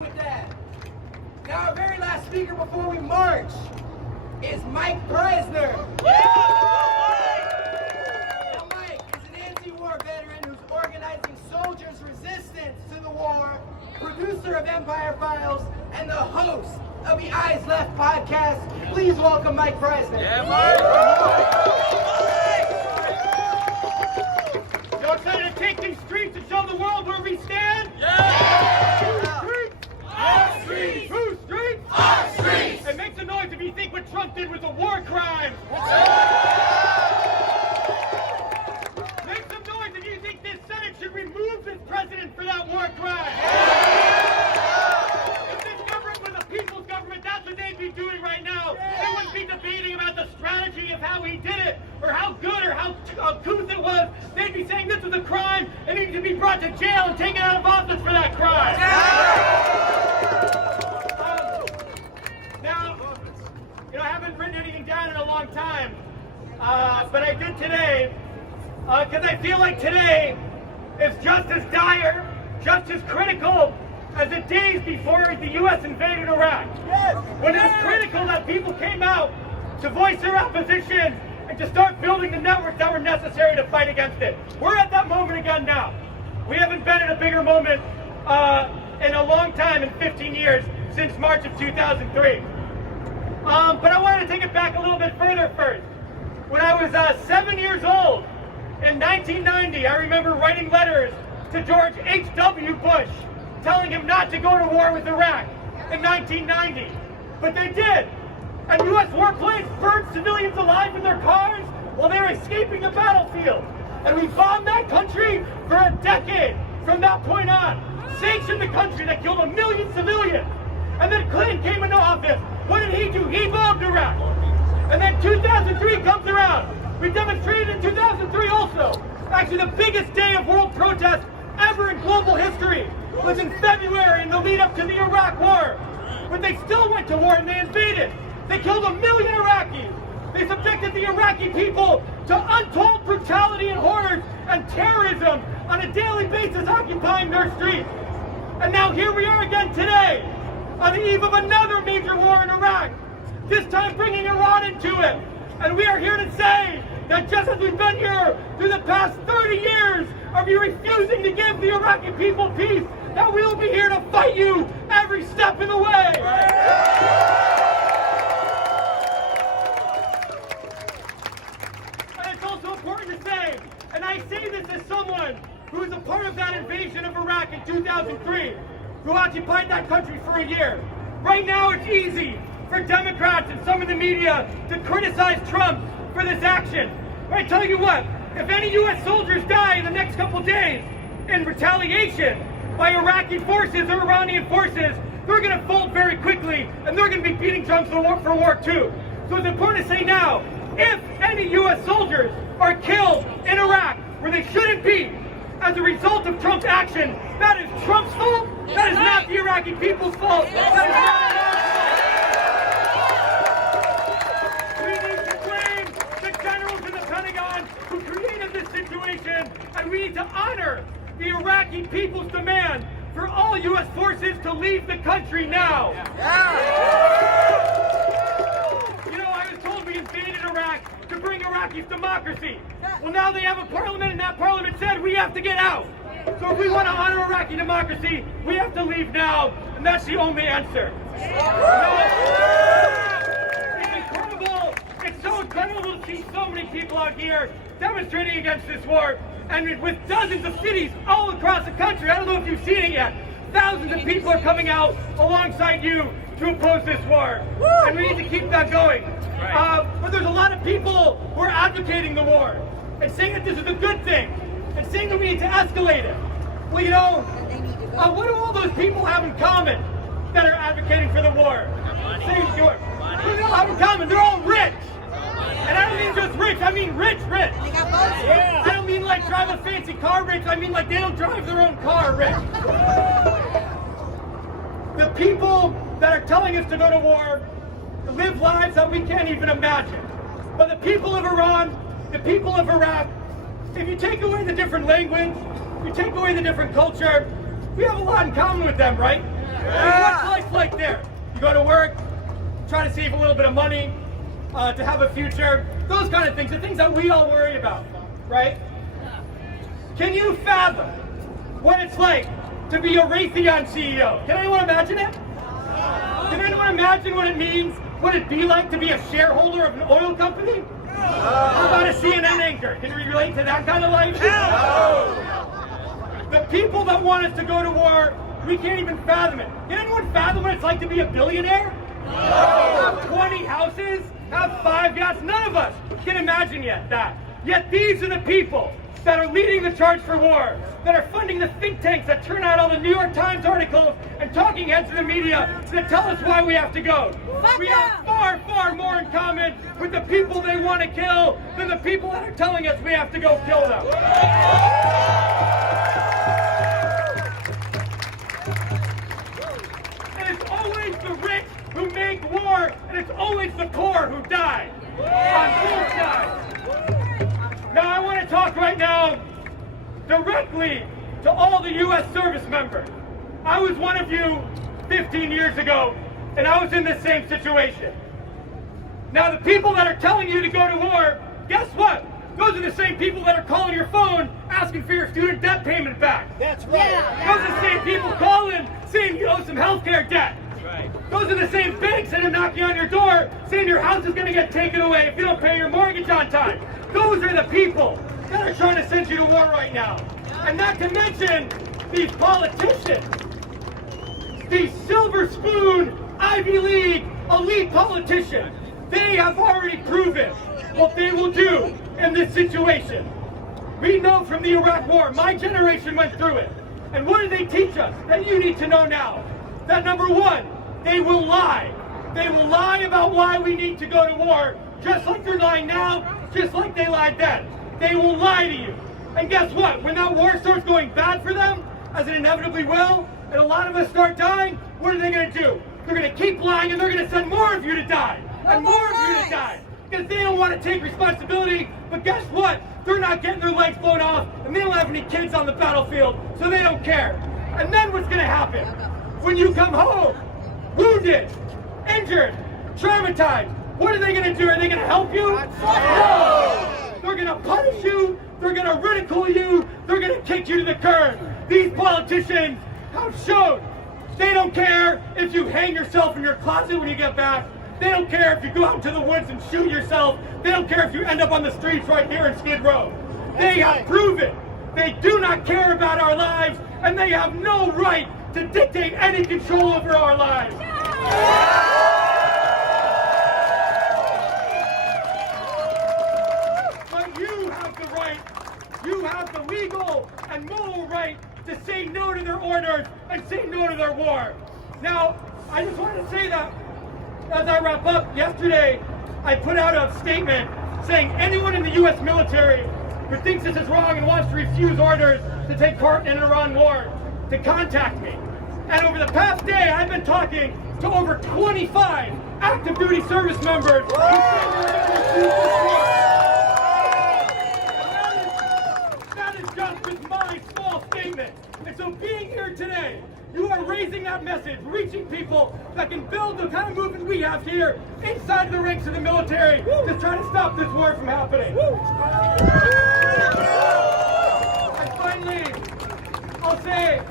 With that. Now our very last speaker before we march is Mike Prysner. Now Mike is an anti-war veteran who's organizing soldiers' resistance to the war, producer of Empire Files, and the host of the Eyes Left podcast. Please welcome Mike Prysner. Yeah, Mike! You're excited to take these streets and show the world where we stand? Yeah! Our streets! Whose streets? Our streets! And make some noise if you think what Trump did was a war crime! Make some noise if you think this Senate should remove this president for that war crime! If this government was a people's government, that's what they'd be doing right now! They wouldn't be debating about the strategy of how he did it, or how good or how couth it was. They'd be saying this was a crime and needed to be brought to jail and taken out of office for that crime! I haven't written anything down in a long time, but I did today, because I feel like today is just as dire, just as critical as the days before the U.S. invaded Iraq. When it was critical that people came out to voice their opposition and to start building the networks that were necessary to fight against it. We're at that moment again now. We haven't been at a bigger moment in a long time, in 15 years, since March of 2003. But I wanted to take it back a little bit further first. When I was 7 years old, in 1990, I remember writing letters to George H.W. Bush, telling him not to go to war with Iraq in 1990. But they did. And U.S. warplanes burned civilians alive in their cars while they were escaping the battlefield. And we bombed that country for a decade from that point on. Sanctioned the country that killed 1 million civilians. And then Clinton came into office. What did he do? He bombed Iraq. And then 2003 comes around. We demonstrated in 2003 also. Actually, the biggest day of world protest ever in global history was in February in the lead up to the Iraq War. But they still went to war and they invaded. They killed 1 million Iraqis. They subjected the Iraqi people to untold brutality and horrors and terrorism on a daily basis, occupying their streets. And now here we are again today, on the eve of another major war in Iraq, this time bringing Iran into it. And we are here to say that just as we've been here through the past 30 years of you refusing to give the Iraqi people peace, that we will be here to fight you every step of the way. And it's also important to say, and I say this as someone who was a part of that invasion of Iraq in 2003, who occupied that country for a year. Right now it's easy for Democrats and some of the media to criticize Trump for this action. But I tell you what, if any U.S. soldiers die in the next couple days in retaliation by Iraqi forces or Iranian forces, they're going to fold very quickly and they're going to be beating Trump for war too. So it's important to say now, if any U.S. soldiers are killed in Iraq where they shouldn't be as a result of Trump's action, that is Trump's fault. That is not the Iraqi people's fault. That is not our fault. We need to blame the generals in the Pentagon who created this situation, and we need to honor the Iraqi people's demand for all U.S. forces to leave the country now. You know, I was told we invaded Iraq to bring Iraqis democracy. Well, now they have a parliament, and that parliament said we have to get out. So if we want to honor Iraqi democracy, we have to leave now, and that's the only answer. It's incredible. It's so incredible to see so many people out here demonstrating against this war, and with dozens of cities all across the country. I don't know if you've seen it yet. Thousands of people are coming out alongside you to oppose this war, and we need to keep that going. But there's a lot of people who are advocating the war and saying that this is a good thing, and saying that we need to escalate it. Well, you know, what do all those people have in common that are advocating for the war? What do they all have in common? They're all rich. And I don't mean just rich, I mean rich. I don't mean like drive a fancy car rich, I mean like they don't drive their own car rich. The people that are telling us to go to war live lives that we can't even imagine. But the people of Iran, the people of Iraq, if you take away the different language, you take away the different culture, we have a lot in common with them, right? What's life like there? You go to work, try to save a little bit of money, to have a future, those kind of things, the things that we all worry about, right? Can you fathom what it's like to be a Raytheon CEO? Can anyone imagine it? Can anyone imagine what it means, what it'd be like to be a shareholder of an oil company? How about a CNN anchor? Can you relate to that kind of life? The people that want us to go to war, we can't even fathom it. Can anyone fathom what it's like to be a billionaire? Have 20 houses, have 5 yachts. None of us can imagine that. Yet these are the people that are leading the charge for war, that are funding the think tanks that turn out all the New York Times articles and talking heads of the media that tell us why we have to go. We have far, far more in common with the people they want to kill than the people that are telling us we have to go kill them. And it's always the rich who make war, and it's always the poor who die on both sides. Now I want to talk right now directly to all the U.S. service members. I was one of you 15 years ago, and I was in the same situation. Now the people that are telling you to go to war, guess what? Those are the same people that are calling your phone asking for your student debt payment back. That's right. Those are the same people calling saying you owe some healthcare debt. Those are the same banks that are knocking on your door saying your house is going to get taken away if you don't pay your mortgage on time. Those are the people that are trying to send you to war right now. And not to mention these politicians, these silver spoon, Ivy League, elite politicians. They have already proven what they will do in this situation. We know from the Iraq War, my generation went through it. And what did they teach us that you need to know now? That number one, they will lie. They will lie about why we need to go to war, just like they're lying now, just like they lied then. They will lie to you. And guess what? When that war starts going bad for them, as it inevitably will, and a lot of us start dying, what are they going to do? They're going to keep lying, and they're going to send more of you to die, and more of you to die. Because they don't want to take responsibility, but guess what? They're not getting their legs blown off, and they don't have any kids on the battlefield, so they don't care. And then what's going to happen? When you come home, wounded, injured, traumatized, what are they going to do? Are they going to help you? No! They're going to punish you, they're going to ridicule you, they're going to kick you to the curb. These politicians have shown they don't care if you hang yourself in your closet when you get back. They don't care if you go out into the woods and shoot yourself. They don't care if you end up on the streets right here in Skid Row. They have proven they do not care about our lives, and they have no right to dictate any control over our lives. But you have the right, you have the legal and moral right to say no to their orders and say no to their war. Now, I just wanted to say that as I wrap up, yesterday I put out a statement saying anyone in the U.S. military who thinks this is wrong and wants to refuse orders to take part in an Iran war to contact me. And over the past day, I've been talking to over 25 active duty service members who say they're going to refuse this war. That is just with my small statement. And so being here today, you are raising that message, reaching people that can build the kind of movement we have here inside the ranks of the military to try to stop this war from happening. And finally, I'll say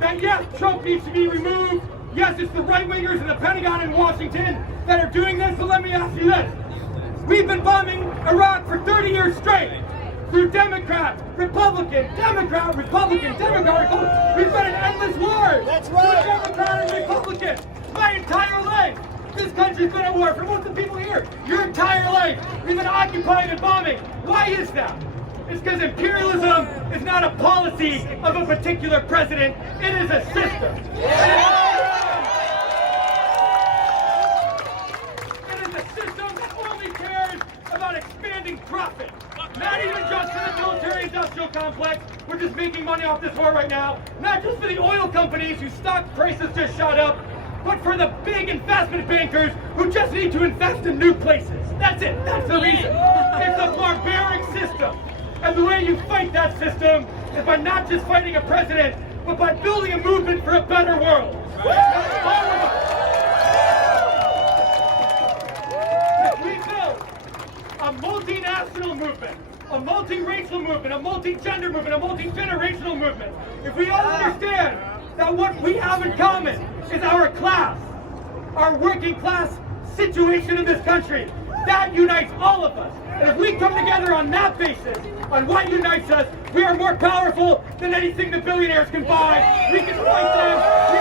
that yes, Trump needs to be removed. Yes, it's the right-wingers in the Pentagon in Washington that are doing this, so let me ask you this. We've been bombing Iraq for 30 years straight. Through Democrat, Republican, Democrat, Republican, Democrat, Republican. We've been an endless war. That's right. Through Democrat and Republican. My entire life, this country's been at war. For most of the people here, your entire life, we've been occupying and bombing. Why is that? It's because imperialism is not a policy of a particular president. It is a system. It is a system that only cares about expanding profit. Not even just for the military-industrial complex, we're just making money off this war right now. Not just for the oil companies whose stock prices just shot up, but for the big investment bankers who just need to invest in new places. That's it. That's the reason. It's a barbaric system. And the way you fight that system is by not just fighting a president, but by building a movement for a better world. That's all of us. If we build a multinational movement, a multiracial movement, a multi-gender movement, a multi-generational movement, if we all understand that what we have in common is our class, our working class situation in this country, that unites all of us. And if we come together on that basis, on what unites us, we are more powerful than anything the billionaires can buy. We can fight them.